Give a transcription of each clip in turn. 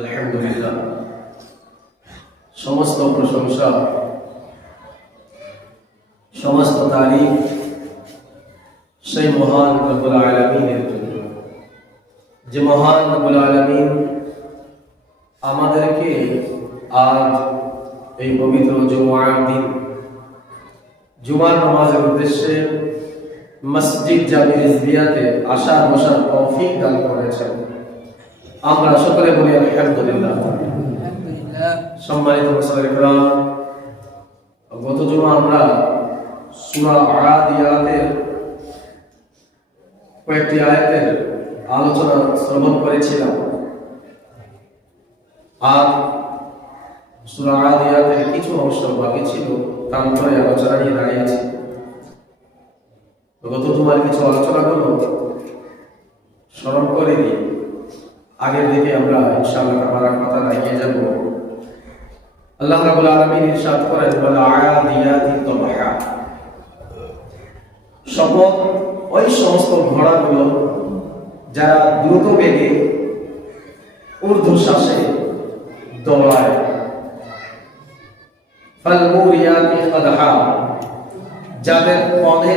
আলহামদুলিল্লাহ, সমস্ত প্রশংসা, সমস্ত তারিফ সেই মহান রব্বুল আলামিনের জন্য, যে মহান রব্বুল আলামিন আমাদেরকে আজ এই পবিত্র জুমার দিন জুমার নামাজের উদ্দেশ্যে মসজিদ জামে রিজভিয়াতে আসার বসার তৌফিক দান করেছেন। আমরা সকলে বলি আলহামদুলিল্লাহ। সম্মানিত মুসলিম, গত জুমা আমরা সূরা আদিয়াতের কয়েকটি আয়াতের আলোচনা শ্রবণ করেছিলাম। আর সূরা আদিয়াতের কিছু অংশ বাকি ছিল, তারপরে আলোচনা নিয়ে দাঁড়িয়েছি। গত জুমার কিছু আলোচনাগুলো স্মরণ করে দিই, আগের দিকে আমরা ইনশাআল্লাহ আমার কথা এগিয়ে যাব। আল্লাহ রাব্বুল আলামিন ইরশাদ করেন, ওয়াল আদিয়াতি দবহা, শপথ ওই সমস্ত ঘোড়াগুলো যারা দ্রুত বেগে ঊর্ধ্বশ্বাসে দৌড়ায়, ফালমুরিয়াতি কদহা, যাদের পথে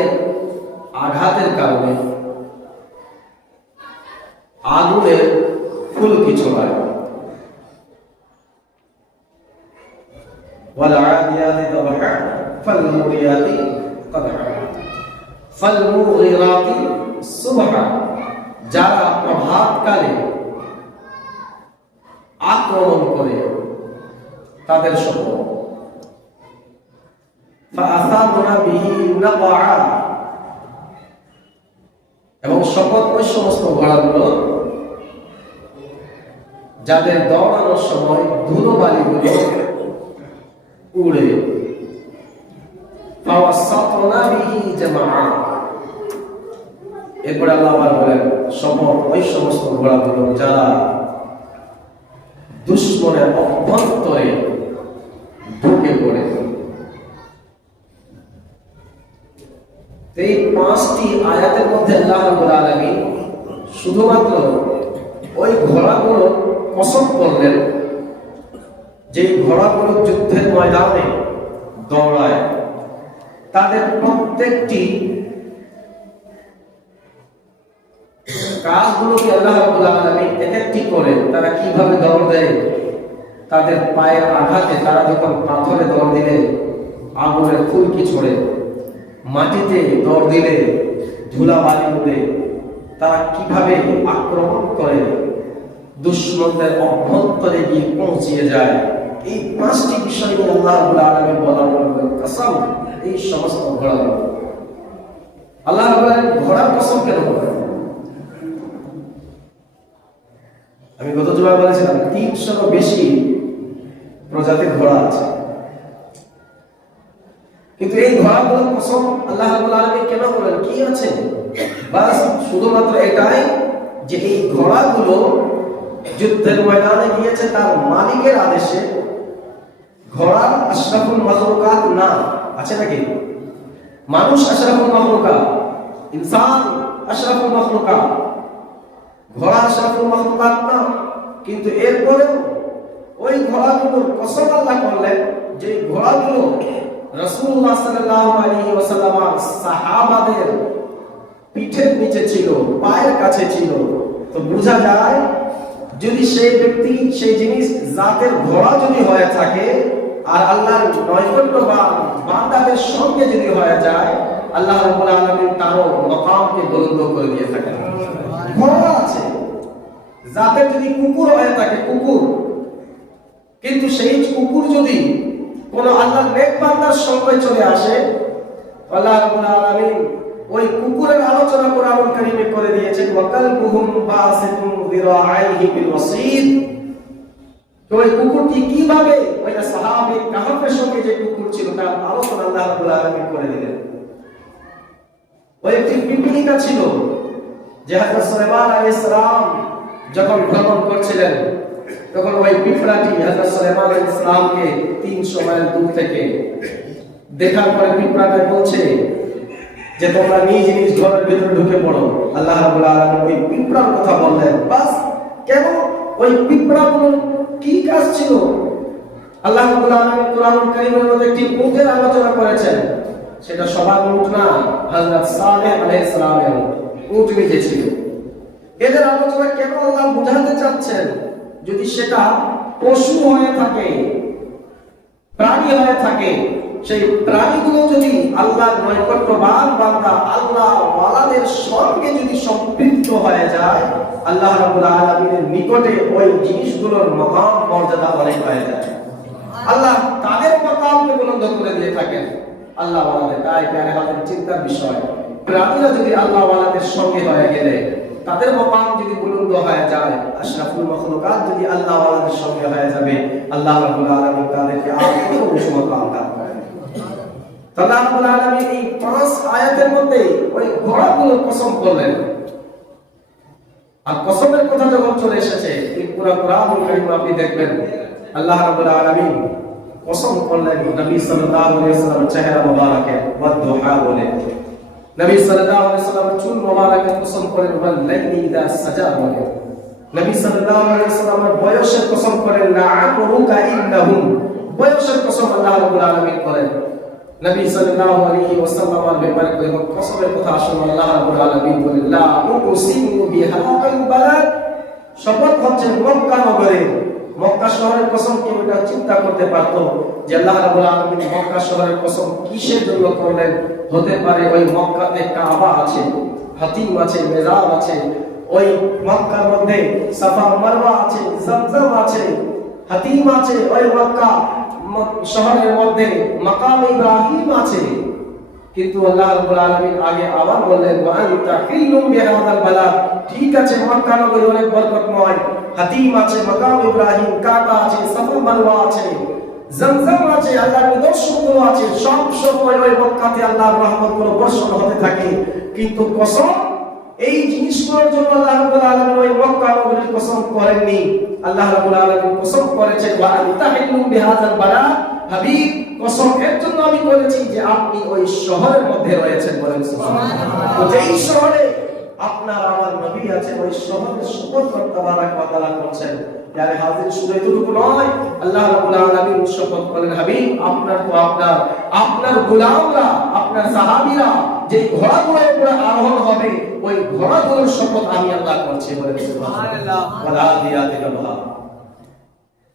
আঘাতের কারণে আগুনের ফুলকি ছড়ায়, ওয়াল আদিয়াতি দবহা ফালমুরিয়াতি কদহা ফালমুগিরাতি সুবহা, যারা প্রভাতকালে আক্রমণ করে তাদের শপথ, ফাআসাবনা বিহি নাকআ, এবং শপথ ওই সমস্ত ঘোড়াগুলো যাদের দৌড়ানোর সময় ধুলোবালিগুলো উড়ে, ফাওয়াসাতনা বিহি জামাআ, এরপরে আল্লাহ বলেন শপথ ওই সমস্ত ঘোড়াগুলো যারা দুশমনের অভ্যন্তরে ঢুকে পড়ে। এই পাঁচটি আয়াতের মধ্যে আল্লাহ রাব্বুল আলামিন শুধুমাত্র ওই ঘোড়াগুলো কসম করলেন, যে ঘোড়াগুলো যুদ্ধের ময়দানে দৌড়ায়, তাদের প্রত্যেকটি কাজগুলোকে আল্লাহ রাব্বুল আলামিন এক একটি করে তারা কিভাবে দৌড় দেয়, তাদের পায়ের আঘাতে তারা যখন পাথরে দৌড় দিলে আগুনের ফুলকি ছড়ে, মাটিতে দৌড় দিলে ধুলাবালি উড়ে, তারা কিভাবে আক্রমণ করে দুশমনদের অভ্যন্তরে গিয়ে পৌঁছিয়ে যায়। এই পাঁচটি বিষয় নিয়ে আল্লাহ রাব্বুল আলামিন বলার কসম এই সমস্ত ঘোড়াগুলো। আল্লাহ রাব্বুল আলামিন ঘোড়ার কসম কেন করেন? আমি গত জুমায় বলেছিলাম ৩০০ বেশি প্রজাতির ঘোড়া আছে, কিন্তু এই ঘোড়াগুলোর কসম আল্লাহ রাব্বুল আলামিন কেন করেন? কি আছে? বাস শুধুমাত্র এটাই যে এই ঘোড়াগুলো যুদ্ধের ময়দানে গিয়েছে তার মালিকের আদেশে। ঘোড়া আশরাফুল মাখলুকাত না, আছে নাকি? মানুষ আশরাফুল মাখলুকাত, ইনসান আশরাফুল মাখলুকাত, ঘোড়া আশরাফুল মাখলুকাত না। কিন্তু এরপরেও ওই ঘোড়াগুলোর কসম আল্লাহ করলেন যে ঘোড়াগুলো রাসূলুল্লাহ সাল্লাল্লাহু আলাইহি ওয়াসাল্লাম সাহাবাদের পিঠের নিচে ছিল, পায়ের কাছে ছিল। তো বোঝা যায় যদি সেই ব্যক্তি সেই জিনিস জাতের ঘোড়া যদি হয়ে থাকে আর আল্লাহর নৈকট্যবান বান্দাদের সঙ্গে যদি হয়ে যায়, আল্লাহ রাব্বুল আলামিন তারও মাকামকে বুলন্দ করে দিয়ে থাকেন। ঘোড়া আছে, জাতের যদি কুকুর হয়ে থাকে, কুকুর, কিন্তু সেই কুকুর যদি কোন আল্লাহর নেক বান্দার সঙ্গে চলে আসে, আল্লাহ রাব্বুল আলামিন ওই কুকুরের আলোচনা কোরআনুল কারীমে করে দিয়েছেন, ওয়াকালবুহুম বাসিতুন যিরাআইহি বিল ওয়াসীদ। তো ওই কুকুরটি কিভাবে ওই সাহাবী কাহফের সঙ্গে যে কুকুর ছিল তার আলোচনা আল্লাহ রাব্বুল আলামিন করে দিলেন। ওই একটি পিপীলিকা ছিল যে হযরত সুলাইমান আলাইহিস সালাম যখন ভ্রমণ করছিলেন, তখন ওই পিঁপড়াটি হযরত সুলাইমান আলাইহিস সালামকে ৩০০ মাইল দূর থেকে দেখার পরে পিঁপড়াটা বলছে যে তোমরা নিজ নিজ ঘরের ভিতরে ঢুকে পড়ো। আল্লাহ রাব্বুল আলামিন ওই পিঁপড়ার কথা বললেন, বাস কেন ওই পিঁপড়াগুলোর কি কাজ ছিল? আল্লাহ রাব্বুল আলামিন কোরআনুল কারীমের মধ্যে একটি উটের আলোচনা করেছেন। সেটা সবার উট না, হযরত সালেহ আলাইহিস সালামের উট নিজে ছিল। এদের আলোচনা কেন আল্লাহ বোঝাতে চাচ্ছেন? যদি সেটা পশু হয়ে থাকে, প্রাণী হয়ে থাকে, সেই প্রাণীগুলো যদি আল্লাহর নৈকট্যবান বান্দা, আল্লাহ ওয়ালাদের সঙ্গে যদি সম্পৃক্ত হয়ে যায়, আল্লাহ রাব্বুল আলামিনের নিকটে ওই জিনিসগুলোর মকাম মর্যাদা অনেক হয়ে যায়। আল্লাহ তাদের মকামকে বুলন্দ করে দিয়ে থাকেন আল্লাহ ওয়ালাদের। তাই প্যারে হাতের চিন্তার বিষয়, প্রাণীরা যদি আল্লাহ ওয়ালাদের সঙ্গে হয়ে গেলে, তাদের মকাম যদি বুলন্দ হয়ে যায়, আশরাফুল মাখলুকাত যদি আল্লাহ ওয়ালাদের সঙ্গে হয়ে যাবে, আল্লাহ রাব্বুল আলামিন তাদেরকে আর কোনো উঁচু মকাম দান করেন। আল্লাহ রাব্বুল আলামিন এই 5 আয়াতের মধ্যে ওই ঘোড়াগুলোর কসম করলেন। আর কসমের কথা যখন চলে এসেছে, এই পুরো কোরআনুল কারীম আপনি দেখবেন আল্লাহ রাব্বুল আলামিন কসম করলেন নবী সাল্লাল্লাহু আলাইহি ওয়াসাল্লামের চেহারা মোবারকে ওয়াদ-দুহা বলে, নবী সাল্লাল্লাহু আলাইহি ওয়াসাল্লামের চুল মোবারকে কসম করেন ওয়াল লাইলি ইযা সাজা বলে, নবী সাল্লাল্লাহু আলাইহি ওয়াসাল্লামের বয়সের কসম করেন লা'আমরুকা ইন্নাহুম, বয়সের কসম আল্লাহ রাব্বুল আলামিন করেন। নবী সাল্লাল্লাহু আলাইহি ওয়াসাল্লামের ব্যাপারে যখন কসমের কথা আসলে আল্লাহ রাব্বুল আলামিন বলেন লা উকসিমু বিহাযাল বালাদ, শপথ হচ্ছে মক্কা নগরে। মক্কা শহরের কসম কি ওটা চিন্তা করতে পারতো যে আল্লাহ রাব্বুল আলামিন মক্কা শহরের কসম কিসের জন্য করলেন? হতে পারে ওই মক্কাতে কাবা আছে, হাতিম আছে, মেজাব আছে, ওই মক্কার মধ্যে সাফা মারওয়া আছে, জমজম আছে, হাতিম আছে, ওই মক্কা শহরের মধ্যে মাকাম ইব্রাহিম আছে। কিন্তু আল্লাহ রাব্বুল আলামিন আগে আবার বললেন ওয়া আনতা হিল্লুম বিহাযাল বালাদ, ঠিক আছে মক্কা নগরী অনেক বরকতময়, হাতিম আছে, মাকাম ইব্রাহিম, কাবা আছে, সাফা মারওয়া আছে, জমজম আছে, আল্লাহর নিদর্শনগুলো আছে, সব সময় ওই মক্কাতে আল্লাহর রহমতগুলো বর্ষণ হতে থাকে। কিন্তু কসম এই জিনিসগুলোর জন্য আল্লাহ রাব্বুল আলামিন ওই মক্কা নগরীর কসম করেননি। আল্লাহ রাব্বুল আলামিন কসম করেছেন ওয়া আনতা হিল্লুম বিহাযাল বালাদ, হাবিব কসম এর জন্য আমি বলেছি যে আপনি ওই শহরের মধ্যে রয়েছেন, বলেন সুবহানাল্লাহ। তো যেই শহরে আপনার আমার নবী আছে, ওই শহরের শপথ তাবারাক ওয়া তাআলা করছেন। যারে হাজির শুধু এতটুকু নয়, আল্লাহ রাব্বুল আলামিন শপথ করেন হাবিব আপনার তো আপনার গোলামরা, আপনার সাহাবীরা যে ঘোড়াগুলোর উপরে আরোহণ হবে, ওই ঘোড়াগুলোর শপথ আমি আল্লাহ করছি, বলেন সুবহানাল্লাহ। ওয়াল আদিয়াতি দবহা,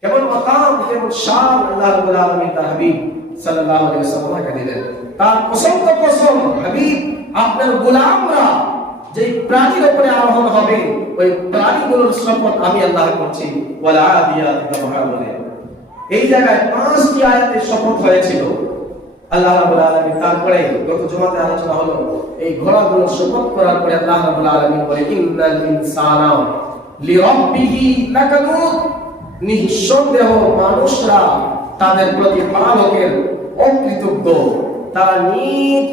কেমন মাকাম, কেমন শান আল্লাহ রাব্বুল আলামিন তার হাবিব সাল্লাল্লাহু আলাইহি ওয়াসাল্লামকে দিলেন। তার কসম তো কসম, হাবিব আপনার গোলামরা যে প্রাণীর উপরে আরোহণ হবে, ওই প্রাণীগুলোর শপথ আমি আল্লাহ করছি। ওয়াল আদিয়াতি দবহা বলে এই জায়গায় 5টি আয়াতে শপথ হয়েছিল আল্লাহ রাব্বুল আলামিন। তারপরে গত জুমাতে আলোচনা হলো এই ঘোড়াগুলোর শপথ করার পরে আল্লাহ রাব্বুল আলামিন বলে ইন্নাল ইনসানা লিরাব্বিহি লাকানুত, নিঃসন্দেহ মানুষরা তাদের প্রতিপালকের অকৃতজ্ঞ। তারা নিজ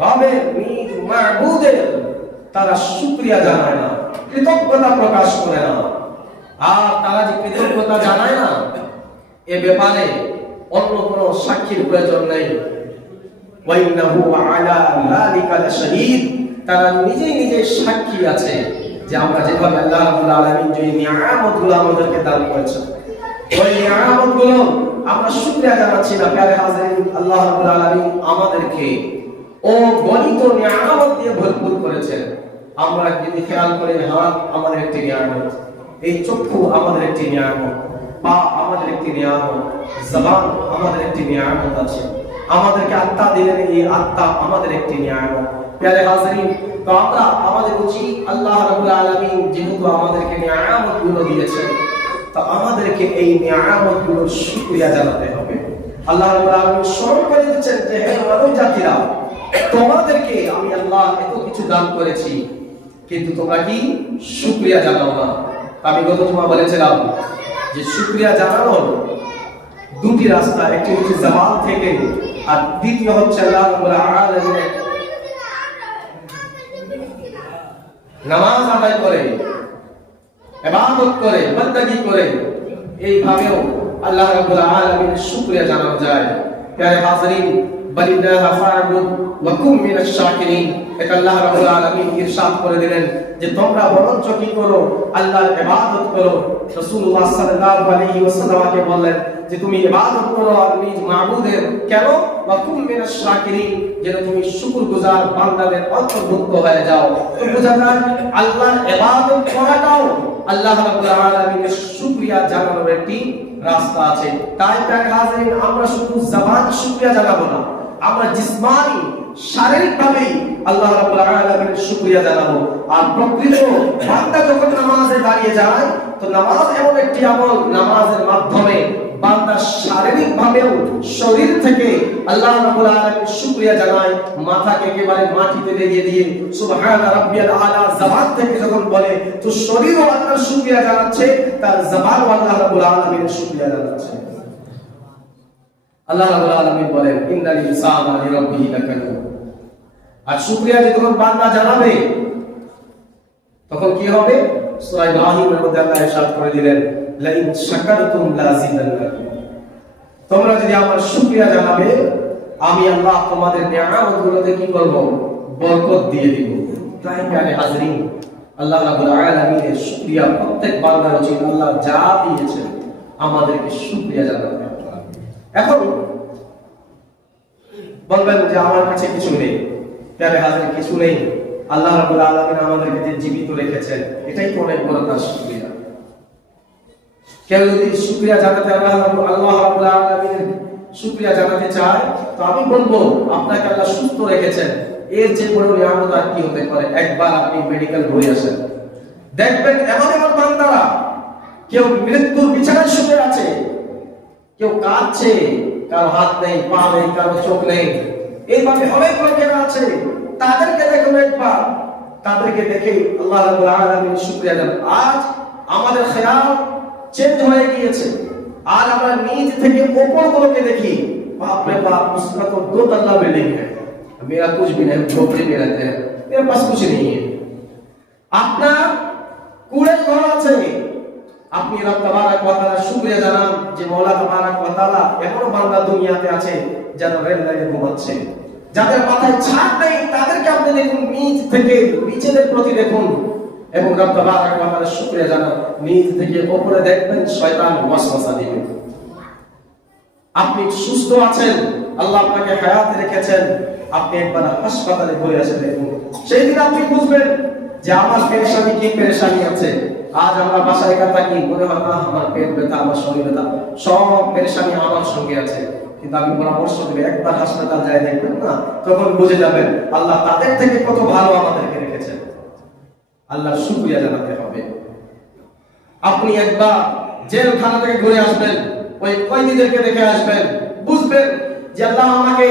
রবের, নিজ মাবুদের তারা শুকরিয়া জানায় না, কৃতজ্ঞতা প্রকাশ করে না। আর তারা যে কৃতজ্ঞতা জানায় না, এ ব্যাপারে অন্য কোনো সাক্ষীর প্রয়োজন নেই। ওয়াইন্নাহু আলা যালিকা লাশহীদ, তারা নিজেই সাক্ষী আছে যে আমরা যেভাবে আল্লাহ রাব্বুল আলামিন যে নিয়ামতগুলো আমাদেরকে দান করেছেন, ওই নিয়ামতগুলো আমরা শুকরিয়া জানাচ্ছি না। প্যারে হাজিরিন, আল্লাহ রাব্বুল আলামিন আমাদেরকে ও গণিত নিয়ামত দিয়ে ভরপুর করেছেন। আমরা যদি খেয়াল করি, হাত আমাদের একটি নিয়ামত, এই চক্ষু আমাদের একটি নিয়ামত, পা আমাদের একটি নিয়ামত, জবান আমাদের একটি নিয়ামত আছে, আমাদেরকে আত্মা দিলেন, এই আত্মা আমাদের একটি নিয়ামত। প্যারে হাজিরিন, তো আমরা আমাদের উচিত আল্লাহ রাব্বুল আলামিন যেহেতু আমাদেরকে নিয়ামতগুলো দিয়েছেন, তা আমাদেরকে এই নিয়ামতগুলোর শুকরিয়া জানাতে হবে। আল্লাহ রাব্বুল আলামিন স্মরণ করে দিচ্ছেন যে হে মানব জাতিরা, তোমাদেরকে আমি আল্লাহ এত কিছু দান করেছি, কিন্তু তোমরা কি শুকরিয়া জানাও না। আমি গত জুমা বলেছিলাম যে শুকরিয়া জানানোর দুটি রাস্তা, একটি হচ্ছে জবান থেকে, আর দ্বিতীয় হচ্ছে আল্লাহ রাব্বুল আলামিনের নামাজ আদায় করে, ইবাদত করে, বন্দেগী করে, এইভাবেও আল্লাহ রাব্বুল আলামিনের শুকরিয়া জানানো যায়। প্রিয় হাজিরিন, বালিল্লাহি ফা'বুদ ওয়া কুম মিনাশ শাকিরিন। এটা আল্লাহ রাব্বুল আলামিন ইরশাদ করে দিলেন যে তোমরা বরঞ্চ কি করো, আল্লাহর ইবাদত করো। রাসূলুল্লাহ সাল্লাল্লাহু আলাইহি ওয়াসাল্লামকে বললেন যে তুমি ইবাদত করো আর নিজ মাবুদের। কেন? ওয়া কুম মিনাশ শাকিরিন, যেন তুমি শুকরগুজার বান্দাদের অন্তর্ভুক্ত হয়ে যাও। তো বোঝা যায় আল্লাহর ইবাদত করাটাও আল্লাহ রাব্বুল আলামিনের শুকরিয়া জানানোর একটি রাস্তা আছে। তাই প্রিয় হাজিরিন, আমরা শুধু জবান শুকরিয়া জানাবো না, আমরা জিসমানি শারীরিকভাবে আল্লাহ রাব্বুল আলামিনের শুকরিয়া জানাবো। আর প্রকৃত বান্দা যখন নামাজে দাঁড়িয়ে যায়, তো নামাজ এমন একটি আমল, নামাজের মাধ্যমে বান্দা শারীরিকভাবেও শরীর থেকে আল্লাহ রাব্বুল আলামিনের শুকরিয়া জানায়। মাথাকে একেবারে মাটিতে লেগে দিয়ে সুবহান রাব্বিয়াল আলা জবান থেকে যখন বলে, তো শরীরও আল্লাহর শুকরিয়া জানাচ্ছে, তার জবানও আল্লাহ রাব্বুল আলামিনের শুকরিয়া জানাচ্ছে। আল্লাহ রাব্বুল আলামিন বলেন ইন্নাল ইনসানা লিরাব্বিহি লাকানুদ। আর শুকরিয়া যখন বান্দা জানাবে তখন কি হবে? সূরা ইব্রাহিমের মধ্যে আল্লাহ ইরশাদ করে দিলেন লাইন শাকারতুম লাযিদান্নাকুম। তোমরা যদি আমার শুকরিয়া জানাবে, আমি আল্লাহ তোমাদের নিয়ামতগুলোতে কি করব? বরকত দিয়ে দিব। তাই প্রিয় হাজিরিন, আল্লাহ রাব্বুল আলামিনের শুকরিয়া প্রত্যেক বান্দার উচিত। আল্লাহ যা দিয়েছেন আমাদেরকে শুকরিয়া জানাতে হবে। এখন বলবেন যে আমার কাছে কিছু নেই, প্রিয় হাজির কিছু নেই, আল্লাহ রাব্বুল আলামিন আমাদেরকে যে জীবিত রেখেছেন এটাই তো অনেক বড় তার শুকরিয়া। কেউ যদি শুকরিয়া জানাতে আল্লাহ রাব্বুল আলামিনের শুকরিয়া জানাতে চায়, তো আমি বলবো আপনাকে আল্লাহ সুস্থ রেখেছেন, এর যে বড় নিয়ামত আর কি হতে পারে? একবার আপনি মেডিকেল ঘুরে আসেন, দেখবেন এমন এমন বান্দারা কেউ মৃত্যুর বিছানায় শুয়ে আছে, কেউ কাঁদছে, কারো হাত নেই, পা নেই, কারো চোখ নেই, এইভাবে অনেক লোকেরা আছে। তাদেরকে দেখুন একবার, তাদেরকে দেখে আল্লাহ রাব্বুল আলামিন শুকরিয়া জানান। আজ আমাদের খেয়াল চেঞ্জ হয়ে গিয়েছে। आज আমরা নিচ থেকে উপরগুলোকে দেখি, बाप रे बाप उसका तो 2 तल्ला बिल्डिंग है, मेरा कुछ भी नहीं, झोपड़ी में रहते हैं, मेरे पास कुछ नहीं है। আপনার কুড়ে ঘর আছে, আপনি রব তাবারক ওয়া তাআলা শুকরিয়া জানান যে মওলা তাবারক ওয়া তাআলা এমন বান্দা দুনিয়াতে আছে যারা রেল লাইনে ঘুমাচ্ছে, যাদের মাথায় ছাদ নেই, তাদেরকে আপনি দেখুন নিচ থেকে নিচেদের প্রতি দেখুন এবং রব তাবারক ওয়া তাআলা শুকরিয়া জানান। নিচ থেকে উপরে দেখবেন শয়তান ওয়াসওয়াসা দিবে। আপনি সুস্থ আছেন, আল্লাহ আপনাকে হায়াতে রেখেছেন, আপনি একবার হাসপাতালে ঘুরে আসেন, দেখুন সেই দিন আপনি বুঝবেন যে আমার পেরেশানি কি পেরেশানি আছে। আজ আমরা বাসায় একা থাকি, মনে হয় না আমার পেট ব্যথা, আমার শরীর ব্যথা, সব পেরেশানি আমার সঙ্গে আছে, কিন্তু আমি পরামর্শ দেব একবার হাসপাতাল যায় দেখবেন না, তখন বুঝে যাবেন আল্লাহ তাদের থেকে কত ভালো আমাদেরকে রেখেছেন। আল্লাহর শুকরিয়া জানাতে হবে। আপনি একবার জেলখানা থেকে ঘুরে আসবেন, ওই কয়েদিদেরকে দেখে আসবেন, বুঝবেন যে আল্লাহ আমাকে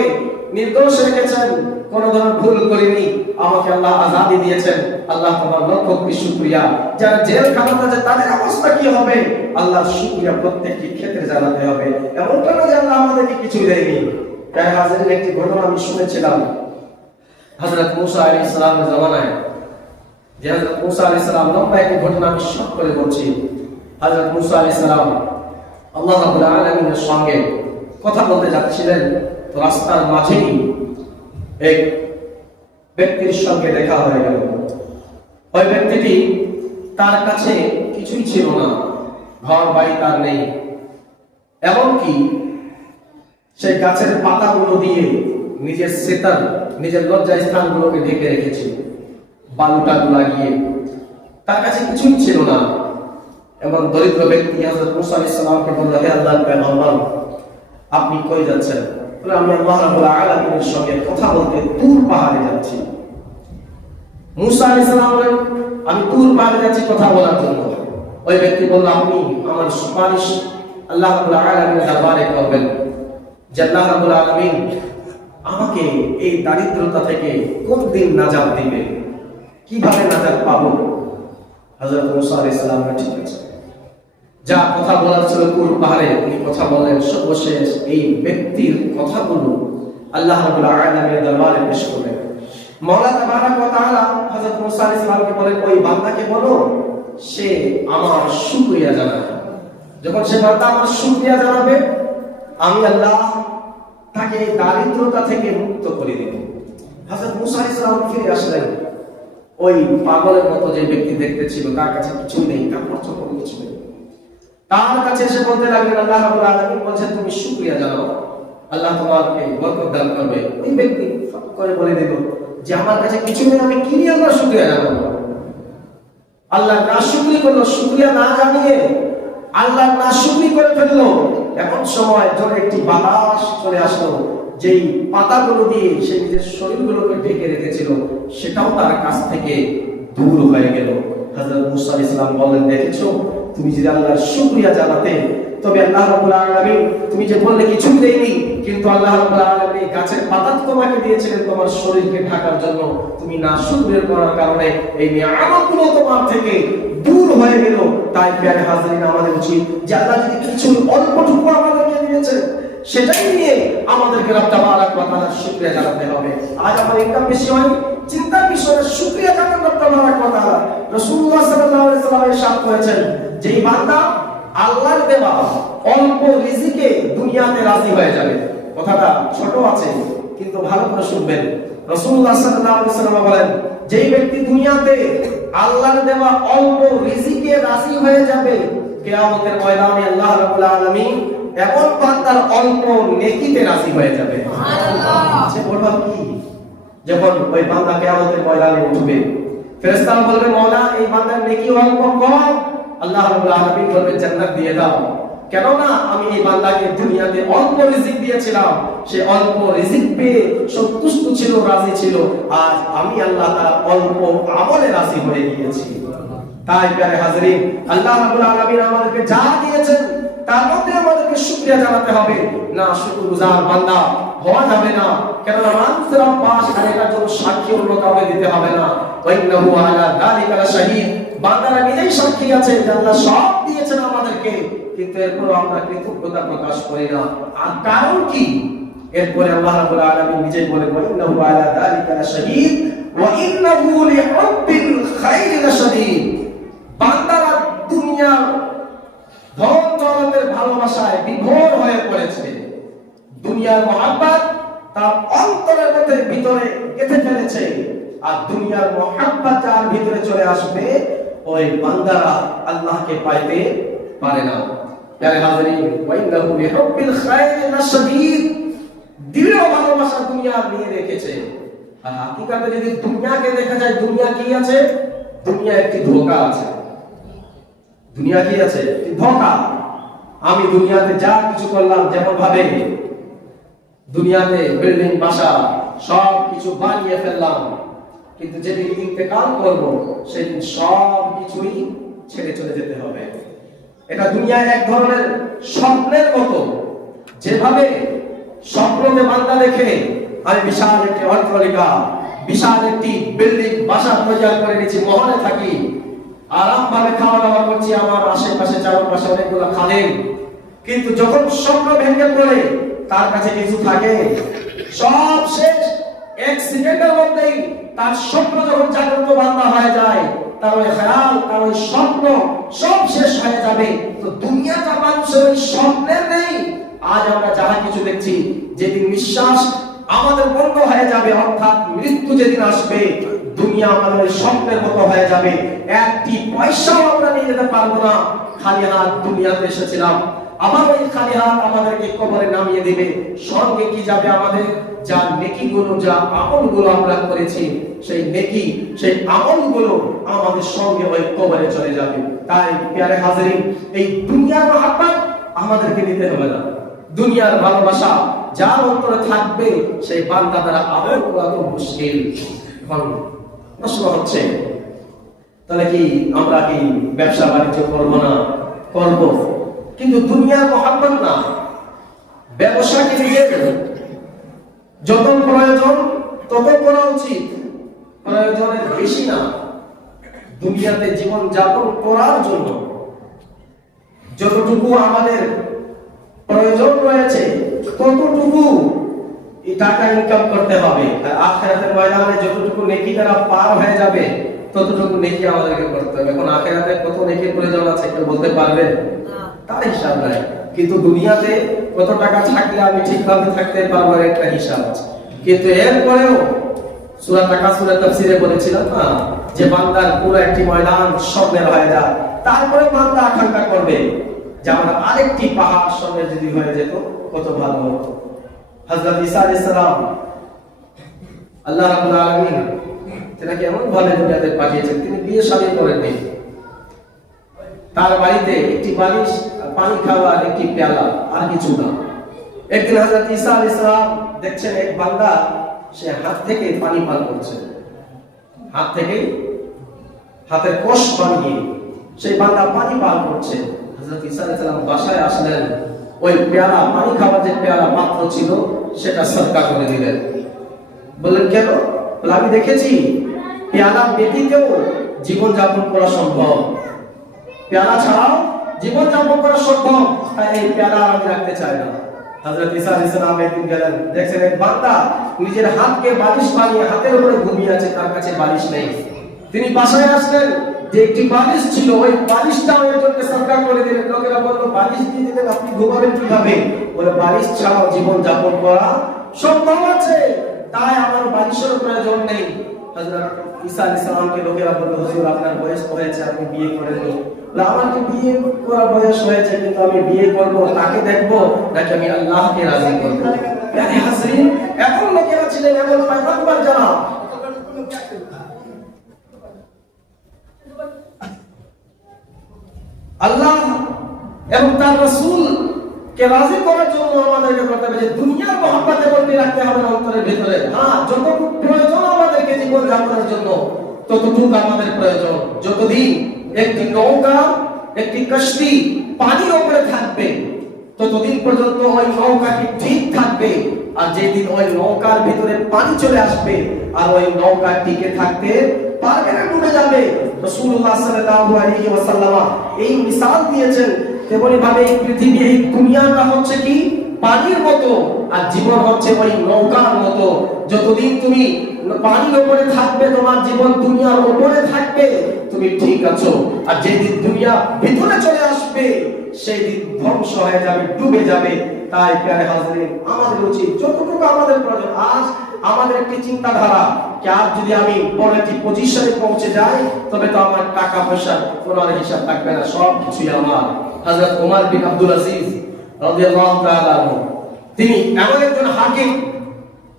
নির্দোষ রেখেছেন, কোন ধরনের ভুল করিনি, আমাকে আল্লাহ আজাদি দিয়েছেন। আল্লাহ তোমার লক্ষ কোটি শুকরিয়া। যারা জেলখানাতে আছে তাদের অবস্থা কি হবে? আল্লাহর শুকরিয়া প্রত্যেকটি ক্ষেত্রে জানাতে হবে। এমনটা না যে আল্লাহ আমাদেরকে কিছু দেয়নি। তাই হাজির একটি ঘটনা আমি শুনেছিলাম হযরত মুসা আলাইহিস সালামের জামানায়, যে হযরত মুসা আলাইহিস সালাম, লম্বা একটি ঘটনা আমি শর্ট করে বলছি। হযরত মুসা আলাইহিস সালাম আল্লাহ রাব্বুল আলামিনের সঙ্গে কথা বলতে যাচ্ছিলেন, তো রাস্তার মাঝেই এক ব্যক্তির সঙ্গে দেখা হয়ে গেল। ওই ব্যক্তিটি, তার কাছে কিছুই ছিল না, ঘর বাড়ি তার নেই, এমনকি সেই গাছের পাতাগুলো দিয়ে নিজের সেতার, নিজের লজ্জা স্থানগুলোকে ঢেকে রেখেছিল, বালুটা লাগিয়ে। তার কাছে কিছুই ছিল না। এবং দরিদ্র ব্যক্তি হযরত মুসা আলাইহিস সালামকে বলল, হে আল্লাহর পয়গম্বর, আপনি কই যাচ্ছেন? বলে, আমি আল্লাহ রাব্বুল আলামিনের সঙ্গে কথা বলতে তুর পাহাড়ে যাচ্ছি। মুসা আলাইহিস সালাম বলেন, আমি তুর পাহাড়ে যাচ্ছি কথা বলার জন্য। ওই ব্যক্তি বলল, আপনি আমার সুপারিশ আল্লাহ রাব্বুল আলামিনের দরবারে করবেন যে আল্লাহ রাব্বুল আলামিন আমাকে এই দারিদ্রতা থেকে কতদিন নাজাত দিবে, কিভাবে নাজাত পাবো? হযরত মুসা আলাইহিস সালাম ঠিক আছে, যা কথা বলার ছিল তুর পাহাড়ে তিনি কথা বললেন। সর্বশেষ এই ব্যক্তির কথাগুলো আল্লাহ রাব্বুল আলামিনের দরবারে পেশ করলেন। মাওলা তাবারক ওয়া তাআলা হযরত মুসা আলাইহিস সালামকে বলেন, ওই বান্দাকে বলো সে আমার শুকরিয়া জানাবে। যখন সে বান্দা আমার শুকরিয়া জানাবে, আমি আল্লাহ তাকে দারিদ্রতা থেকে মুক্ত করে দিল। হযরত মুসা আলাইহিস সালাম ফিরে আসলেন। ওই পাগলের মতো যে ব্যক্তি দেখতে ছিল, তার কাছে কিছু নেই, কাপড় চোপড় কিছু নেই, তার কাছে এসে বলতে লাগলেন, আল্লাহ রাব্বুল আলামিন বলেছেন তুমি শুকরিয়া জানাও, আল্লাহ তোমাকে বরকত দান করবে। ওই ব্যক্তি ফট করে বলে দিল যে আমার কাছে কিছু নেই, আমি কি নিয়ে আল্লাহ শুকরিয়া জানাবো? আল্লাহ নাশুকরি করলো, শুকরিয়া না জানিয়ে আল্লাহ নাশুকরি করে ফেললো। এমন সময় জোরে একটি বাতাস চলে আসলো, যেই পাতাগুলো দিয়ে সে নিজের শরীরগুলোকে ঢেকে রেখেছিল সেটাও তার কাছ থেকে দূর হয়ে গেল। হযরত মুসা আলাইহিস সালাম বললেন, দেখেছো, তুমি যদি আল্লাহর শুকরিয়া জানাতে, তবে আল্লাহ রাব্বুল আলামিন তুমি যে বললে কিছু দেইনি, কিন্তু আল্লাহ রাব্বুল আলামিন গাছের পাতা তোমাকে দিয়েছিলেন তোমার শরীরকে ঢাকার জন্য, তুমি না শুকরিয়া করার কারণে এই নিয়ামতগুলো তোমার থেকে দূর হয়ে গেল। তাই প্রিয় হাজরিন, আমাদের উচিত যে আল্লাহ যদি কিছু অল্পটুকু আমাদেরকে দিয়েছে সেটাই নিয়ে আমাদেরকে রব তাবারাক ওয়া তাআলার শুকরিয়া জানাতে হবে। আজ আমাদের একটা বিষয়, চিন্তার বিষয়, শুকরিয়া জানান রব তাবারাক ওয়া তাআলা। রাসূলুল্লাহ সাল্লাল্লাহু আলাইহি ওয়াসাল্লাম ইরশাদ করেছেন, যেই বান্দা আল্লাহর দেওয়া অল্প রিজিকে দুনিয়াতে রাজি হয়ে যাবে। কথাটা ছোট আছে কিন্তু ভালো করে শুনবেন। রাসূলুল্লাহ সাল্লাল্লাহু আলাইহি ওয়াসাল্লাম বলেন, যেই ব্যক্তি দুনিয়াতে আল্লাহর দেওয়া অল্প রিজিকে রাজি হয়ে যাবে, কিয়ামতের ময়দানে আল্লাহ রাব্বুল আলামিন এমন বান্দার অল্প নেকিতে রাজি হয়ে যাবে। সুবহানাল্লাহ। সে বলবে কি? যখন ওই বান্দা কিয়ামতের ময়দানে উঠবে, ফেরেশতারা বলবে, মওলা এই বান্দার নেকি অল্প কম, আল্লাহ রাব্বুল আলামিন বলবে জান্নাত দিয়ে দাও। কেননা আমি এই বান্দাকে দুনিয়াতে অল্প রিজিক দিয়েছিলাম, সে অল্প রিজিক পেয়ে সন্তুষ্ট ছিল, রাজি ছিল। আজ আমি আল্লাহ তাআলা অল্প আমলে রাজি হয়ে গিয়েছি। তাই প্রিয় হাজরিন, আল্লাহ রাব্বুল আলামিন আমাদেরকে যা দিয়েছেন তার মধ্যে আমাদেরকে শুকরিয়া জানাতে হবে। না শুকরগুজার বান্দা হওয়া যাবে না। কেননা মানুষের পাশ আর এটার জন্য সাক্ষী অন্য কাউকে দিতে হবে না। ওয়াইন্নাহু আলা যালিকা লাশাহীদ, বান্দারা নিজেই সাক্ষী আছে যে আল্লাহ সব দিয়েছেন আমাদেরকে, কিন্তু এরপরও আমরা কৃতজ্ঞতা প্রকাশ করি না। আর কারণ কি? এরপরে আল্লাহ রাব্বুল আলামিন নিজেই বলে, ওয়াইন্নাহু আলা যালিকা লাশাহীদ ওয়া ইন্নাহু লিহুব্বিল খাইরি লাশাদীদ। বান্দারা দুনিয়ার ধন দৌলতের ভালোবাসায় বিভোর হয়ে পড়েছে, দুনিয়ার মহব্বত তার অন্তরের মধ্যে ভিতরে গেঁথে ফেলেছে। আর দুনিয়ার মহব্বত যার ভিতরে চলে আসবে, ওই বান্দারা আল্লাহকে পাইতে পারে না। প্রিয় হাজরিন, ওয়াইন্নাহু লিহুব্বিল খাইরি লাশাদীদ, দৃঢ় ভালোবাসা দুনিয়া নিয়ে রেখেছে। আর হাকিকাতে যদি দুনিয়াকে দেখা যায়, দুনিয়া কি আছে? দুনিয়া একটি ধোঁকা আছে। দুনিয়া কি আছে? ধোঁকা। আমি দুনিয়াতে যা কিছু করলাম, যেমন ভাবে দুনিয়াতে বিল্ডিং, বাসা সব কিছু বানিয়ে ফেললাম, কিন্তু যেদিন ইন্তেকাল করব সেদিন সব কিছুই ছেড়ে চলে যেতে হবে। এটা দুনিয়ার এক ধরনের স্বপ্নের মতো। যেভাবে স্বপ্নতে বান্দা দেখে আমি বিশাল একটি অট্টালিকা, বিশাল একটি বিল্ডিং, বাসা তৈরি করে নিয়েছি, মহলে থাকি, আরাম ভাবে খাওয়া দাওয়া করছি, আমার আশেপাশে চারপাশে অনেকগুলো খাদেম, কিন্তু যখন স্বপ্ন ভেঙে পড়ে তার কাছে কিছু থাকে, সব শেষ। এক সেকেন্ডের মধ্যেই তার স্বপ্ন যখন জাগ্রত বান্দা হয়ে যায়, তার ওই খেয়াল, তার ওই স্বপ্ন সব শেষ হয়ে যাবে। তো দুনিয়াটা মানুষের ওই স্বপ্নের নেই। আজ আমরা যাহা কিছু দেখছি, যেদিন নিঃশ্বাস আমাদের বন্ধ হয়ে যাবে, অর্থাৎ মৃত্যু যেদিন আসবে, দুনিয়া আমাদের স্বপ্নের মতো হয়ে যাবে। একটি পয়সাও আমরা নিয়ে যেতে পারবো না। খালি হাত দুনিয়াতে এসেছিলাম, আবার ওই খালি হাত আমাদেরকে কবরে নামিয়ে দিবে। সঙ্গে কি যাবে? আমাদের যা নেকিগুলো, যা আমলগুলো আমরা করেছি, সেই নেকি, সেই আমলগুলো আমাদের সঙ্গে ওই কবরে চলে যাবে। তাই প্রিয় হাজরিন, এই দুনিয়ার মহব্বত আমাদেরকে নিতে হবে না। দুনিয়ার ভালোবাসা যার অন্তরে থাকবে, সেই বান্দা দ্বারা আমল করা তো মুশকিল। এখন প্রশ্ন হচ্ছে, তাহলে কি আমরা কি ব্যবসা বাণিজ্য করবো না? করব, কিন্তু দুনিয়ার মহব্বত না। ব্যবসা কি নিজের যত প্রয়োজন তত করা উচিত, প্রয়োজনের বেশি না। দুনিয়াতে জীবন যাপন করার জন্য যতটুকু আমাদের প্রয়োজন রয়েছে ততটুকু এই টাকা ইনকাম করতে হবে। আর আখিরাতের ময়দানে যতটুকু নেকি দ্বারা পার হয়ে যাবে, ততটুকু নেকি আমাদেরকে করতে হবে। এখন আখিরাতে কত নেকির প্রয়োজন আছে কেউ বলতে পারবে? তার হিসাব নাই। কিন্তু দুনিয়াতে কত টাকা থাকলে আমি ঠিকভাবে থাকতে পারবো একটা হিসাব আছে। কিন্তু এরপরেও সূরা তাকাসুরের তাফসীরে বলেছিলাম না যে বান্দার পুরো একটি ময়দান স্বর্ণের হয়ে যায়, তারপরে বান্দা আকাঙ্ক্ষা করবে যে আমার আরেকটি পাহাড় স্বর্ণের যদি হয়ে যেত কত ভালো হতো। হযরত ঈসা আলাইহিস সালাম আল্লাহ রাব্বুল আলামিন তাকে এমন ভাবে দুনিয়াতে পাঠিয়েছেন, তিনি বিয়ে শাদী করেননি। তার বাড়িতে একটি বালিশ, পানি খাওয়ার একটি পেয়ালা, আর কিছু না। একদিন হযরত ঈসা আলাইহিস সালাম দেখছেন এক বান্দা সে হাত থেকে পানি পান করছে, হাত থেকে হাতের কোষ বানিয়ে সেই বান্দা পানি পান করছে। হযরত ঈসা আলাইহিস সালাম বাসায় আসলেন, ওই পেয়ালা, পানি খাওয়ার যে পেয়ালা পাত্র ছিল সেটা সদকা করে দিলেন। বললেন কেন? বলে আমি দেখেছি পেয়ালা ব্যতীতও জীবন যাপন করা সম্ভব, পেয়ালা ছাড়াও জীবন যাপন করা সম্ভব, তাই এই পেয়ালা আমি রাখতে চাই না। হযরত ঈসা আলাইহিস সালাম একদিন গেলেন, দেখছেন এক বান্দা নিজের হাতকে বালিশ বানিয়ে হাতের উপরে ঘুমিয়ে আছে, তার কাছে বালিশ নেই। তিনি বাসায় আসলেন, যে একটি বালিশ ছিল ওই বালিশটা ওই জন্য সদকা করে দিলেন। লোকেরা বলল বালিশ দিয়ে দিলেন, আপনি ঘুমাবেন কিভাবে? বলে বালিশ ছাড়াও জীবন যাপন করা সম্ভব আছে, তাই আমার বালিশের প্রয়োজন নেই। হযরত ঈসা আলাইহিস সালামকে লোকেরা বলল, হুজুর আপনার বয়স হয়েছে, আপনি বিয়ে করেননি। বলে আমার কি বিয়ে করার বয়স হয়েছে, কিন্তু আমি বিয়ে করব তাকে দেখব নাকি আমি আল্লাহকে রাজি করব? প্রিয় হাজরিন, এমন লোকেরা ছিলেন, এমন পয়গম্বর যারা আল্লাহ এবং তার রাসূল কে রাজি করার জন্য আমাদেরকে করতে হবে যে দুনিয়ার মহব্বতে বলতে রাখতে হবে অন্তরের ভিতরে। হ্যাঁ, যতটুকু প্রয়োজন আমাদেরকে জীবন যাপনের জন্য ততটুকু আমাদের প্রয়োজন। যতদিন একটি নৌকা, একটি কশতি পানির উপরে থাকবে ততদিন পর্যন্ত ওই নৌকাটি ঠিক থাকবে, আর যেদিন ওই নৌকার ভিতরে পানি চলে আসবে আর ওই নৌকা টিকে থাকতে পারবে না, ডুবে যাবে। রাসূলুল্লাহ সাল্লাল্লাহু আলাইহি ওয়াসাল্লাম এই মিসাল দিয়েছেন। তেমনি ভাবে এই পৃথিবী, এই দুনিয়াটা হচ্ছে কি পানির মতো, আর জীবন হচ্ছে ওই নৌকার মতো। যতদিন তুমি পানির উপরে থাকবে তোমার জীবন দুনিয়ার উপরে থাকবে, তুমি ঠিক আছো। আর যেদিন দুনিয়া ভিতরে চলে আসবে সেই দিন ধ্বংস হয়ে যাবে, ডুবে যাবে। তাই প্রিয় হাজরিন, আমাদের উচিত যতটুকু আমাদের প্রয়োজন। আজ আমাদের একটি চিন্তাধারা যে আজ যদি আমি বড় একটি পজিশনে পৌঁছে যাই তবে তো আমার টাকা পয়সা কোনো হিসাব থাকবে না, সব কিছুই আমার। হযরত ওমর বিন আব্দুল আজিজ রাদিয়াল্লাহু তাআলা আনহু, তিনি এমন একজন হাকিম,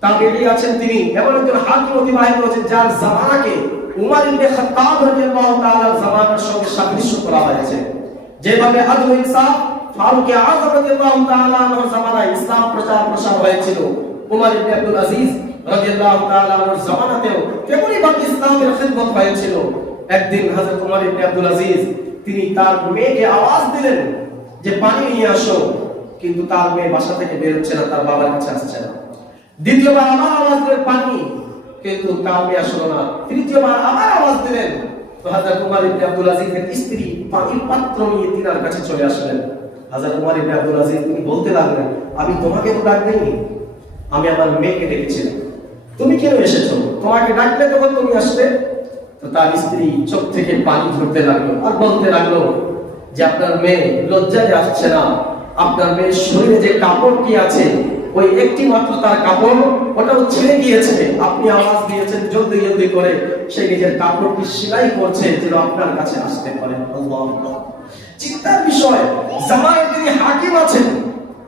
তাবেঈ আছেন, তিনি এমন একজন হাকিম অতিবাহিত করেছেন যার জামানাকে উমর ইবনে খাত্তাব রাদিয়াল্লাহু তাআলার জামানার সঙ্গে সাদৃশ্য করা হয়েছে। যেভাবে আদল ইনসাফ ফারুক আযম রাদিয়াল্লাহু তাআলা আনহুর জামানায় ইসলাম প্রসার হয়েছিল, উমর ইবনে আব্দুল আজিজ রাদিয়াল্লাহু তাআলা আনহুর জামানাতেও তেমনি ভাবে ইসলামের খিদমত হয়েছিল। একদিন হযরত উমর ইবনে আব্দুল আজিজ তিনি তার মেয়েকে আওয়াজ দিলেন যে পানি নিয়ে আসো, কিন্তু তার মেয়ে বাসা থেকে বের হচ্ছে না, তার বাবার কাছে আসছে না। দ্বিতীয়বার আবার আওয়াজ দিলেন পানি, কিন্তু তার মেয়ে আসলো না। তৃতীয়বার আবার আওয়াজ দিলেন, তো হযরত উমর ইবনে আব্দুল আজিজের স্ত্রী পানির পাত্র নিয়ে তিনার কাছে চলে আসলেন। হযরত উমর ইবনে আব্দুল আজিজ তিনি বলতে লাগলেন, আমি তোমাকে তো ডাক দেইনি, আমি আমার মেয়েকে ডেকেছিলাম, তুমি কেন এসেছো? তোমাকে ডাকলে তখন তুমি আসলে। তো তার স্ত্রী চোখ থেকে পানি ঝরতে লাগলো আর বলতে লাগলো যে আপনার মেয়ে লজ্জায় আসছে না, আপনার মেয়ের শরীরে যে কাপড়টি আছে ওই একটি মাত্র তার কাপড়, ওটাও ছিঁড়ে গিয়েছে। আপনি আওয়াজ দিয়েছেন জলদি জলদি করে, সে নিজের কাপড়টি সেলাই করছে যেন আপনার কাছে আসতে পারে। আল্লাহু আকবার। চিন্তার বিষয়, জামানায় তিনি হাকিম আছেন,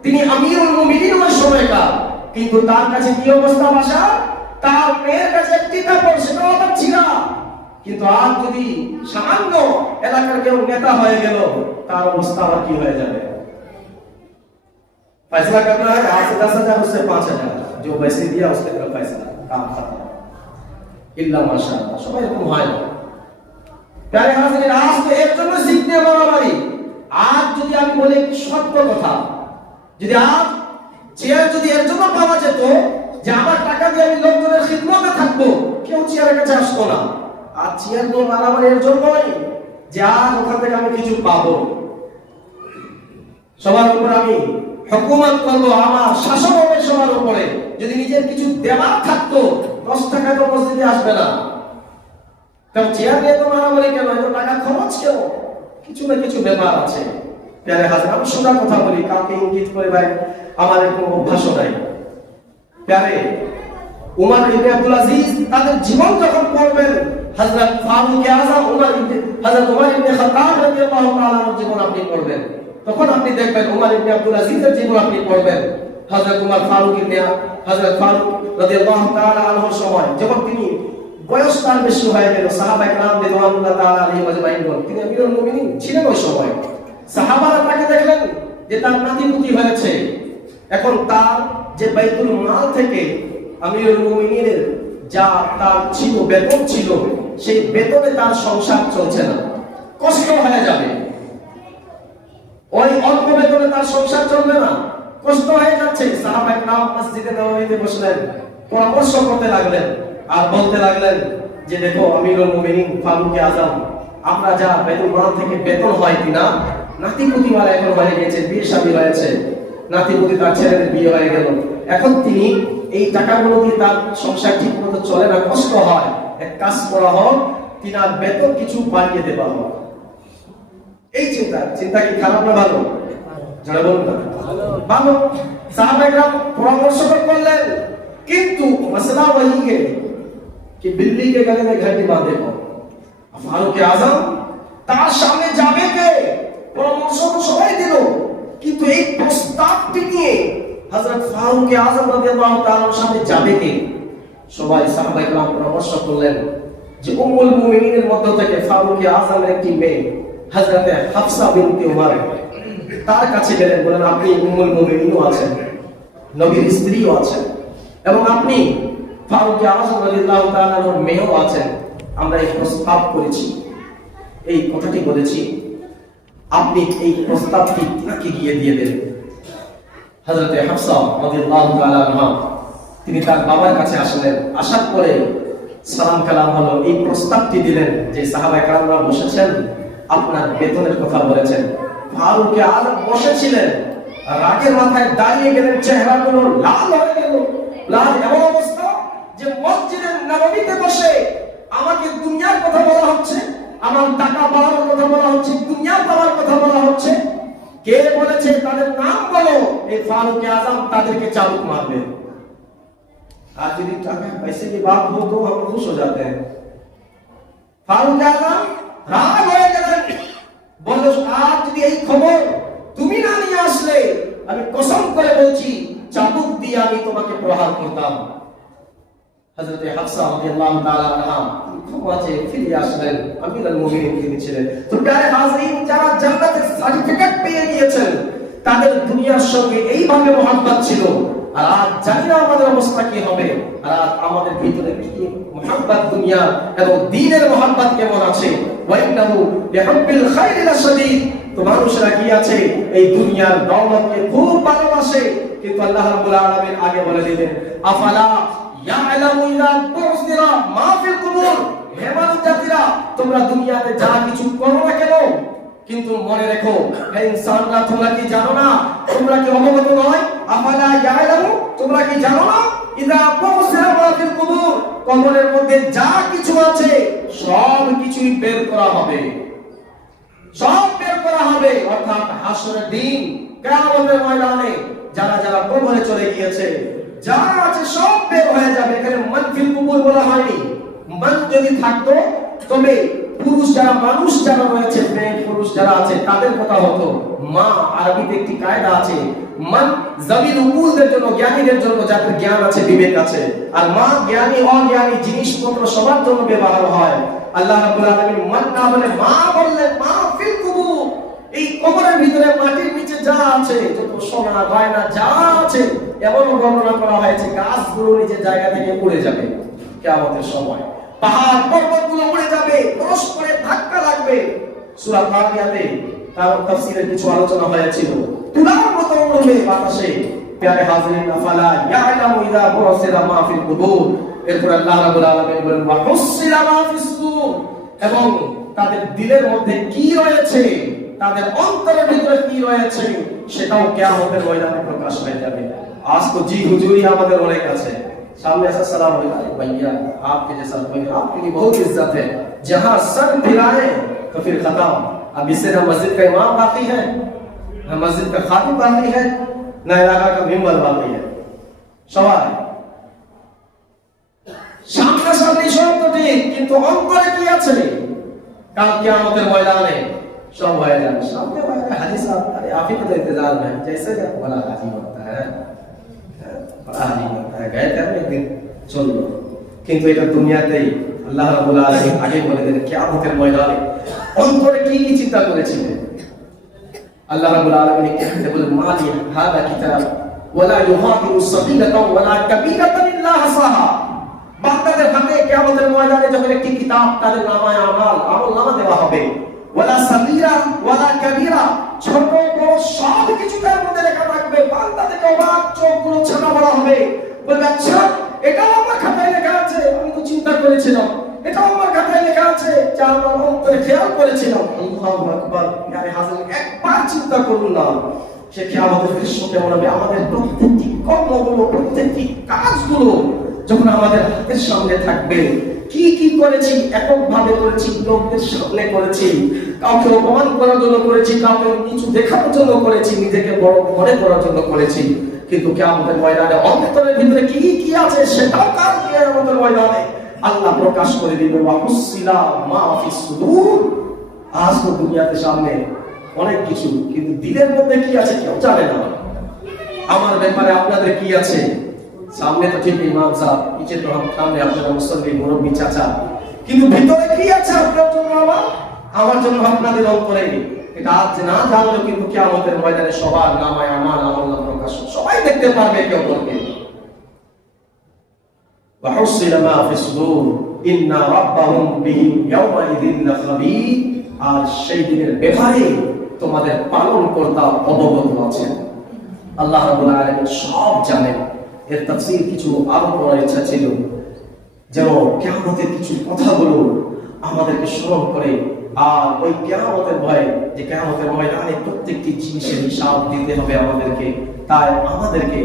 তিনি আমিরুল মুমিনিন ওই সময়কার, কিন্তু তার কাছে কি অবস্থা বাসা? তার মেয়ের কাছে একটি কাপড়, সেটাও আবার ছিঁড়া। কিন্তু আজ যদি সামান্য এলাকার কেউ নেতা হয়ে গেল, তার অবস্থা আবার কি হয়ে যাবে? फैसला करना है आज से 10,000 उससे 5,000, जो वैसे दिया उसके तरफ फैसला, काम खत्म। इल्ला माशाअल्लाह, সবাই এরকম হয় না। প্রিয় হাজরিন, আজ তো এর জন্য শিখতে মারামারি। আজ যদি আমি বলি সত্য কথা, যদি আজ চেয়ার যদি এর জন্য পাওয়া যেত যে আমার টাকা দিয়ে আমি লোকজনের খিদমতে থাকবো, কেউ চেয়ারের কাছে আসতো না। আর চেয়ার নিয়ে মারামারি এর জন্যই যে আজ ওখান থেকে আমি কিছু পাবো, সবার উপর আমি হুকুমত করবো, আমার শাসন হবে সবার উপরে। যদি নিজের কিছু দেওয়ার থাকতো 10 টাকা তো মসজিদে আসবে না। তবে চেয়ার নিয়ে তো মারামারি কেন? এত টাকা খরচ কেন? কিছু না কিছু ব্যাপার আছে। প্যারে হাজার, আমি সোজা কথা বলি, কাউকে ইঙ্গিত করে ভাই আমাদের কোনো অভ্যাস নাই। প্যারে উমর ইবনে আব্দুল আজিজ তাদের জীবন যখন পড়বেন, হযরত ফারুক আযম হযরত উমর ইবনে খাত্তাব রাদিয়াল্লাহু তাআলা এর জীবন আপনি পড়বেন, তখন আপনি দেখবেন উমর ইবনে আব্দুল আজিজের জীবন আপনি পড়বেন, হযরত উমর ফারুক রাদিয়াল্লাহু তাআলা আনহুর সময় যখন তিনি বয়স তার বেশি হয়ে গেল, সাহাবা کرام রাদিয়াল্লাহু তাআলা আলাইহিম আজমাইন, তিনি আমিরুল মুমিনিন ছিলেন ওই সময়। সাহাবারা তাকে দেখলেন যে তার নাতিপুতি হয়েছে, এখন তার যে বাইতুল মাল থেকে আমিরুল মুমিনিনের যা তার ছিল বেতন ছিল, সেই বেতনে তার সংসার চলছে না, কষ্ট হয়ে যাবে, ওই অল্প বেতনে তার সংসার চলবে না, কষ্ট হয়ে যাচ্ছে। সাহাবা کرام মসজিদে নববীতে বসলেন, পরামর্শ করতে লাগলেন আর বলতে লাগলেন যে দেখো আমিরুল মুমিনিন ফারুক আযম, আমরা যা বাইতুল মাল থেকে বেতন হয় কিনা, নাতিপুতি ওয়ালা এখন হয়ে গেছে, বিয়ে শাদী হয়েছে, নাতিপুতি তার ছেলেদের বিয়ে হয়ে গেল, এখন তিনি এই টাকাগুলো দিয়ে তার সংসার ঠিক মতো চলে না, কষ্ট হয়, এক কাজ করা হোক, তিনার বেতন কিছু বাড়িয়ে দেওয়া হোক। এই চিন্তা কি খারাপ না ভালো? যারা বলুন না ভালো। সাহাবা کرام পরামর্শ করলেন, কিন্তু মসলা वही है कि बिल्ली के गले में घंटी बांधे हो। ফারুক আযম তার সামনে যাবে কে? পরামর্শ তো সবাই দিল, কিন্তু এই প্রস্তাবটি নিয়ে হযরত ফারুক আযম রাদিয়াল্লাহু তাআলার সামনে যাবে কে? সবাই সাহাবা کرام পরামর্শ করলেন যে উম্মুল মুমিনিনের মধ্য থেকে ফারুক আযমের একটি মেয়ে হযরতে হাফসা বিনতে উমর, তার কাছে গেলেন, বলেন আপনি উম্মুল মুমিনিনও আছেন, নবীর স্ত্রীও আছেন, এবং আপনি ফারুক আযম রাদিয়াল্লাহু তাআলার মেয়েও আছেন, আমরা এই প্রস্তাব করেছি, এই কথাটি বলেছি, আপনি এই প্রস্তাবটি তাকে গিয়ে দিয়ে দেন। হযরতে হাফসা রাদিয়াল্লাহু তাআলা আনহা তিনি তার বাবার কাছে আসলেন, আসার পরে সালাম কালাম হলো, এই প্রস্তাবটি দিলেন যে সাহাবা کرامরা বসেছেন, আপনার বেতনের কথা বলেছেন। ফারুক আযম বসেছিলেন, রাগের মাথায় দাঁড়িয়ে গেলেন, চেহারাগুলো লাল হয়ে গেল, লাল এমন অবস্থা যে মসজিদের নববীতে বসে আমাকে দুনিয়ার কথা বলা হচ্ছে, আমার টাকা পাওয়ার কথা বলা হচ্ছে, দুনিয়া পাওয়ার কথা বলা হচ্ছে, কে বলেছে তাদের নাম বলো, এই ফারুক আযম তাদেরকে চাবুক মারবে। आज यदि टाका पैसे की बात हो तो हम खुश हो जाते हैं। ফারুক আযম রাগ হয়ে গেলেন, বলল আজ যদি এই খবর তুমি না নিয়ে আসলে, আমি কসম করে বলছি চাবুক দিয়ে আমি তোমাকে প্রহার করতাম। হযরতে হাফসা রাদিয়াল্লাহু তাআলা আনহা ক্ষমা চেয়ে ফিরে আসলেন, আমিরুল মুমিনিন তিনি ছিলেন। তো প্যারে হাজরিন, যারা জান্নাতের সার্টিফিকেট পেয়ে গিয়েছেন, তাদের দুনিয়ার সঙ্গে এইভাবে মহব্বত ছিল, আর আজ জানি না আমাদের অবস্থা কি হবে, আর আমাদের ভিতরে কি মহব্বত দুনিয়া এবং দ্বীনের মহব্বত কেমন আছে। ওয়াইন্নাহু লিহুব্বিল খাইরি লাশাদীদ। তো মানুষরা কি আছে, এই দুনিয়ার দৌলতকে খুব ভালোবাসে, কিন্তু আল্লাহ রাব্বুল আলামিন আগে বলে দিলেন, আফালা ইয়ালামু ইযা বুসিরা মা ফিল কুবুর। হে মানব জাতিরা, তোমরা দুনিয়াতে যা কিছু করো না কেন, কিন্তু মনে রেখো হে ইনসানরা, তোমরা কি জানো না, তোমরা কি অবগত নয়, আফালা ইয়ালামু, তোমরা কি জানো না, ইযা বুসিরা মা ফিল কুবুর, কবরের মধ্যে যা কিছু আছে সব কিছুই বের করা হবে, সব বের করা হবে, অর্থাৎ হাসরের দিন, কিয়ামতের ময়দানে যারা যারা কবরে চলে গিয়েছে, যা আছে সব বের হয়ে যাবে। এখানে মান ফিল কুবুর বলা হয়নি, মান যদি থাকতো তবে পুরুষ যারা, মানুষ যারা রয়েছে, মেয়ে পুরুষ যারা আছে তাদের কথা হতো। মা আরবিতে একটি কায়দা আছে, মান জামিল উকুলদের জন্য, জ্ঞানীদের জন্য, যাদের জ্ঞান আছে, বিবেক আছে, আর মা জ্ঞানী অজ্ঞানী জিনিসপত্র সবার জন্য ব্যবহার হয়। আল্লাহ রাব্বুল আলামিন মান না বলে মা বললেন, মা ফিল কুবুর, এই কবরের ভিতরে মাটির নিচে যা আছে, যত সোনা গয়না যা আছে, এমন বর্ণনা করা হয়েছে গাছগুলো নিজের জায়গা থেকে উড়ে যাবে কিয়ামতের সময়, পাহাড় পর্বতগুলো উড়ে যাবে, পরস্পরে ধাক্কা লাগবে। সূরা কারিয়াতে তার তাফসীরের কিছু আলোচনা হয়েছিল, তুলার মতো উড়বে বাতাসে। প্যারে হাজরিন, আফালা ইয়ালামু ইযা বুসিরা মা ফিল কুবুর। এরপর আল্লাহ রাব্বুল আলামিন বলেন, ওয়া হুসিলা মা ফিস সুদূর, এবং তাদের দিলের মধ্যে কি রয়েছে, তাদের অন্তরের ভিতরে কি রয়েছে, সেটাও কিয়ামতের ময়দানে প্রকাশ হয়ে যাবে। আজ তো জি হুজুরি আমাদের অনেক আছে, सामने ऐसा सलाम होगा, भैया आपके जैसा कोई, आपके लिए बहुत इज्जत है, जहां सर फिराए तो फिर खत्म। अब इससे ना मस्जिद का इमाम बाकी है, मस्जिद का खातिब बाकी है ना इलाका का मेंबर बाकी है सवाल সামনে সামনে সব তো ঠিক কিন্তু অন্তরে কি আছে কাল কিয়ামতের ময়দানে सब হয়ে যাবে सामने वाला हाजी साहब अरे आप ही तो इंतजार में जैसे जब बड़ा हाजी बनता है बड़ा हाजी बनता है गए थे एक दिन चल लो কিন্তু এটা দুনিয়াতেই আল্লাহ রাব্বুল আলামিন আগে বলে দেন কিয়ামতের ময়দানে অন্তরে কি কি চিন্তা করেছিলেন আল্লাহ রাব্বুল আলামিন কে বলে মালি হাদা কিতাব ওয়ালা ইউহাদিরু সাগীরাতাও ওয়ালা কাবীরাতান ইল্লা হাসাহা বান্দাদের হাতে কিয়ামতের ময়দানে যখন একটি কিতাব তাদের নামায়ে আমলনামা দেওয়া হবে ওয়ালা সাগীরা ওয়ালা কাবীরা ছোট বড় সব কিছু তার মধ্যে লেখা থাকবে বান্দা থেকে অবাক চোখগুলো ছানা বড় হবে বলবে আচ্ছা এটাও আমার খাতায় লেখা আছে আমি তো চিন্তা করেছিলাম এটাও আমার খাতায় লেখা আছে যা আমার অন্তরে খেয়াল করেছিলাম আল্লাহু আকবার ইয়ারে হাজির একবার চিন্তা করুন না সে কিয়ামতের দৃশ্য কেমন হবে আমাদের প্রত্যেকটি কর্মগুলো প্রত্যেকটি কাজগুলো যখন আমাদের হাতের সামনে থাকবে কি কি করেছি এককভাবে করেছি লোকদের সামনে করেছি কাউকে অপমান করার জন্য করেছি কাউকে কিছু দেখানোর জন্য করেছি নিজেকে বড় মনে করার জন্য করেছি কিন্তু কিয়ামতের ময়দানে অন্তরের ভিতরে কি কি আছে সেটাও কাল কিয়ামতের ময়দানে আল্লাহ প্রকাশ করে দিবে ওয়া হুসিলা মা ফিস সুদূর আজ তো দুনিয়াতে সামনে অনেক কিছু কিন্তু দিলের মধ্যে কি আছে কেউ জানে না আমার ব্যাপারে আপনাদের কি আছে সামনে তো ঠিক ইমাম সাহেব পিছে তো সামনে আপনারা মুসল্লি মুরব্বি চাচা কিন্তু ভিতরে কি আছে আপনার জন্য আমার জন্য আপনাদের অন্তরে এটা আজ না জানলে কিন্তু কিয়ামতের ময়দানে সবার নামায় আমার আমল প্রকাশ সবাই দেখতে পারবে কেউ বলবে ওয়া হুসিলা মা ফিস সুদূর ইন্না রাব্বাহুম বিহিম ইয়াওমাইযিন লাখাবীর আর সেই দিনের ব্যাপারে তোমাদের পালনকর্তা অবগত আছেন আল্লাহ রাব্বুল আলামিন সব জানেন এর তাফসীর কিছু আরো পড়ার ইচ্ছা ছিল যেন কিয়ামতের কিছু কথাগুলো আমাদেরকে স্মরণ করে আর ওই কিয়ামতের ভয়ে যে কিয়ামতের ময়দানে প্রত্যেকটি জিনিসের হিসাব দিতে হবে আমাদেরকে তাই আমাদেরকে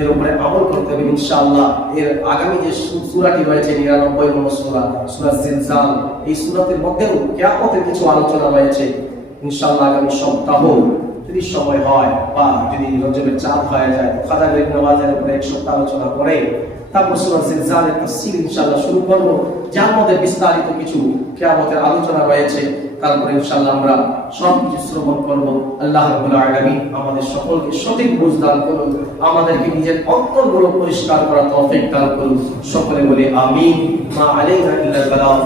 এর উপরে আমল করতে হবে ইনশাআল্লাহ এর আগামী যে সূরাটি রয়েছে 99 নম্বর সূরা সূরা জিলজাল এই সূরাতের মধ্যেও কিয়ামতের কিছু আলোচনা রয়েছে ইনশাআল্লাহ আগামী সপ্তাহ যদি সময় হয় বা যদি রজবের চাঁদ হয়ে যায় ফাজরের নামাজের উপরে এক সপ্তাহ আলোচনা করে তারপর সূরা জিলজালের তাফসীর ইনশাআল্লাহ শুরু করব যার মধ্যে বিস্তারিত কিছু কিয়ামতের আলোচনা রয়েছে তারপর ইনশাআল্লাহ আমরা সব কিছু শ্রবণ করব আল্লাহ রাব্বুল আলামিন আমাদের সকলকে সঠিক বুঝ দান করুন আমাদেরকে নিজের অন্তরগুলো পরিষ্কার করার তৌফিক দান করুন সকলে বলে আমিন মা আলাইনা ইল্লাল বালাগ